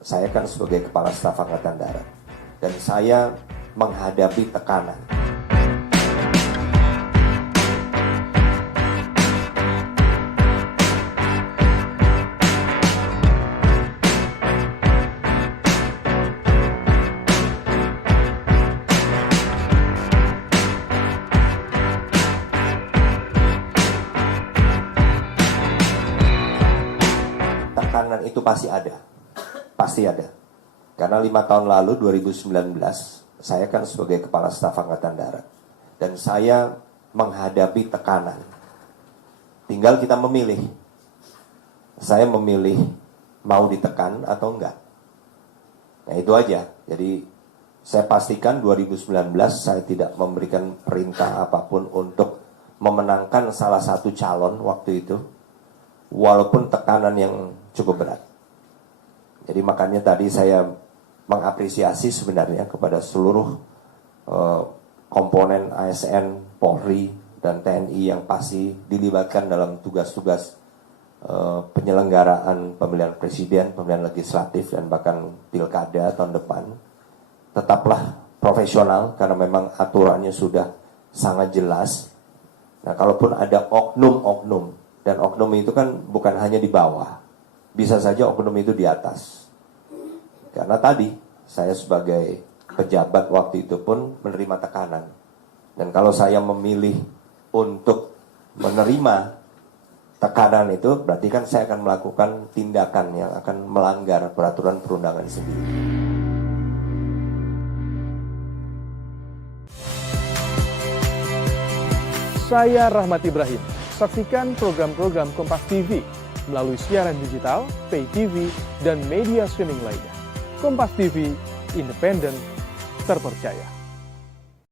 Saya kan sebagai Kepala Staf Angkatan Darat, dan saya menghadapi tekanan. Tekanan itu pasti ada. Karena 5 tahun lalu, 2019, saya kan sebagai Kepala Staf Angkatan Darat, dan saya menghadapi tekanan. Tinggal kita memilih. Saya memilih mau ditekan atau enggak. Nah itu aja. Jadi saya pastikan 2019 saya tidak memberikan perintah apapun untuk memenangkan salah satu calon waktu itu, walaupun tekanan yang cukup berat. Jadi makanya tadi saya mengapresiasi sebenarnya kepada seluruh komponen ASN, Polri, dan TNI yang pasti dilibatkan dalam tugas-tugas penyelenggaraan pemilihan presiden, pemilihan legislatif, dan bahkan pilkada tahun depan. Tetaplah profesional karena memang aturannya sudah sangat jelas. Nah, kalaupun ada oknum-oknum, dan oknum itu kan bukan hanya di bawah, bisa saja oknum itu di atas. Karena tadi saya sebagai pejabat waktu itu pun menerima tekanan. Dan kalau saya memilih untuk menerima tekanan itu, berarti kan saya akan melakukan tindakan yang akan melanggar peraturan perundangan sendiri. Saya Rahmat Ibrahim. Saksikan program-program Kompas TV melalui siaran digital, pay TV, dan media streaming lainnya. Kompas TV, independen, terpercaya.